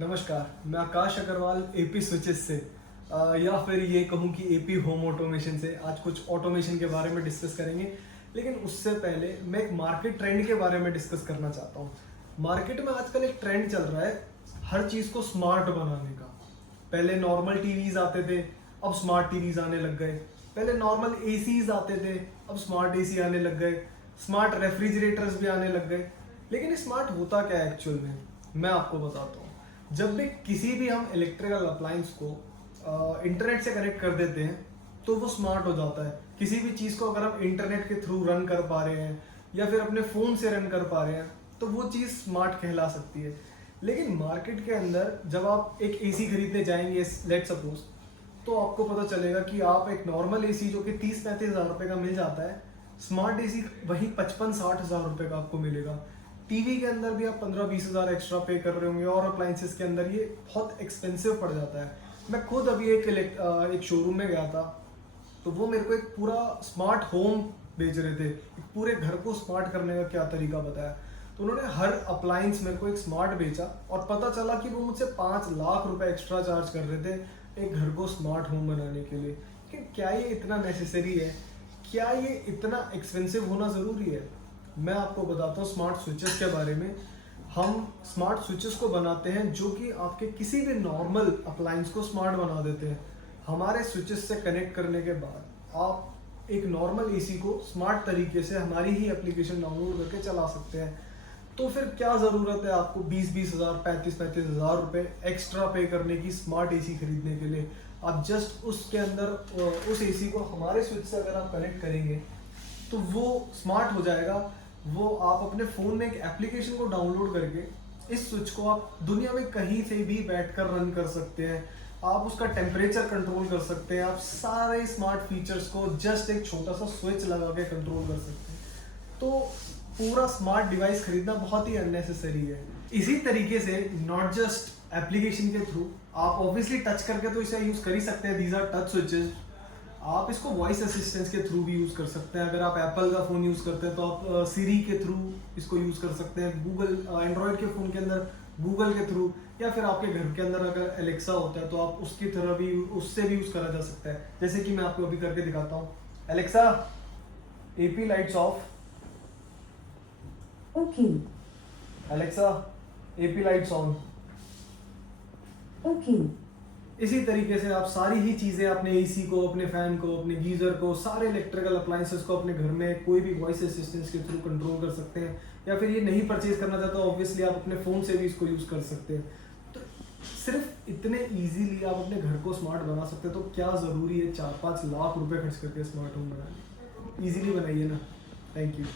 नमस्कार, मैं आकाश Agarwal AP switches से या फिर ये कहूँ कि एपी होम ऑटोमेशन से आज कुछ ऑटोमेशन के बारे में डिस्कस करेंगे। लेकिन उससे पहले मैं एक मार्केट ट्रेंड के बारे में डिस्कस करना चाहता हूँ। मार्केट में आजकल एक ट्रेंड चल रहा है हर चीज़ को स्मार्ट बनाने का। पहले नॉर्मल टीवीज आते थे, अब स्मार्ट टीवीज आने लग गए। पहले नॉर्मल एसीज आते थे, अब स्मार्ट एसी आने लग गए। स्मार्ट रेफ्रिजरेटर्स भी आने लग गए। लेकिन स्मार्ट होता क्या है एक्चुअल में, मैं आपको बताता हूँ। जब भी किसी भी हम इलेक्ट्रिकल अप्लायंस को इंटरनेट से कनेक्ट कर देते हैं तो वो स्मार्ट हो जाता है। किसी भी चीज़ को अगर हम इंटरनेट के थ्रू रन कर पा रहे हैं या फिर अपने फ़ोन से रन कर पा रहे हैं तो वो चीज़ स्मार्ट कहला सकती है। लेकिन मार्केट के अंदर जब आप एक एसी खरीदने जाएंगे, लेट सपोज, तो आपको पता चलेगा कि आप एक नॉर्मल एसी जो कि 30-35 हज़ार रुपये का मिल जाता है, स्मार्ट एसी वही 55-60 हज़ार रुपये का आपको मिलेगा। टीवी के अंदर भी आप 15-20 हज़ार एक्स्ट्रा पे कर रहे होंगे और अप्लाइंसेस के अंदर ये बहुत एक्सपेंसिव पड़ जाता है। मैं खुद अभी एक शोरूम में गया था, तो वो मेरे को एक पूरा स्मार्ट होम बेच रहे थे। एक पूरे घर को स्मार्ट करने का क्या तरीका बताया। तो उन्होंने हर अप्लाइंस मेरे को एक स्मार्ट बेचा और पता चला कि वो मुझसे 5 लाख रुपए एक्स्ट्रा चार्ज कर रहे थे एक घर को स्मार्ट होम बनाने के लिए। कि क्या ये इतना नेसेसरी है? क्या ये इतना एक्सपेंसिव होना ज़रूरी है? मैं आपको बताता हूँ स्मार्ट स्विचेस के बारे में। हम स्मार्ट स्विचेस को बनाते हैं जो कि आपके किसी भी नॉर्मल अप्लायंस को स्मार्ट बना देते हैं। हमारे स्विचेस से कनेक्ट करने के बाद आप एक नॉर्मल एसी को स्मार्ट तरीके से हमारी ही एप्लीकेशन डाउनलोड करके चला सकते हैं। तो फिर क्या ज़रूरत है आपको 20-20 हज़ार, 35-35 हज़ार रुपये एक्स्ट्रा पे करने की स्मार्ट एसी खरीदने के लिए? आप जस्ट उसके अंदर उस एसी को हमारे स्विच से अगर आप कनेक्ट करेंगे तो वो स्मार्ट हो जाएगा। वो आप अपने फ़ोन में एक एप्लीकेशन को डाउनलोड करके इस स्विच को आप दुनिया में कहीं से भी बैठकर रन कर सकते हैं। आप उसका टेम्परेचर कंट्रोल कर सकते हैं। आप सारे स्मार्ट फीचर्स को जस्ट एक छोटा सा स्विच लगा के कंट्रोल कर सकते हैं। तो पूरा स्मार्ट डिवाइस खरीदना बहुत ही अननेसेसरी है। इसी तरीके से नॉट जस्ट एप्लीकेशन के थ्रू, आप ऑब्वियसली टच करके तो इसे यूज़ कर ही सकते हैं। These are touch switches. आप इसको वॉइस असिस्टेंस के थ्रू भी यूज़ कर सकते हैं। अगर आप एप्पल का फ़ोन यूज़ करते हैं तो आप सीरी के थ्रू इसको यूज़ कर सकते हैं। गूगल एंड्रॉयड के फ़ोन के अंदर गूगल के थ्रू, या फिर आपके घर के अंदर अगर एलेक्सा होता है तो आप उसकी तरह भी उससे भी यूज़ करा जा सकता है। जैसे कि मैं आपको अभी करके दिखाता हूँ। Alexa, AP lights off. Okay. Alexa, AP lights on. Okay. इसी तरीके से आप सारी ही चीज़ें अपने एसी को, अपने फ़ैन को, अपने गीज़र को, सारे इलेक्ट्रिकल अप्लायंसेस को अपने घर में कोई भी वॉइस असिस्टेंस के थ्रू कंट्रोल कर सकते हैं। या फिर ये नहीं परचेज करना चाहते ऑब्वियसली आप अपने फ़ोन से भी इसको यूज़ कर सकते हैं। तो सिर्फ इतने ईजीली आप अपने घर को स्मार्ट बना सकते हैं। तो क्या ज़रूरी है 4-5 लाख रुपए खर्च करके स्मार्ट होम बनाने? ईजिली बनाइए ना। Thank you.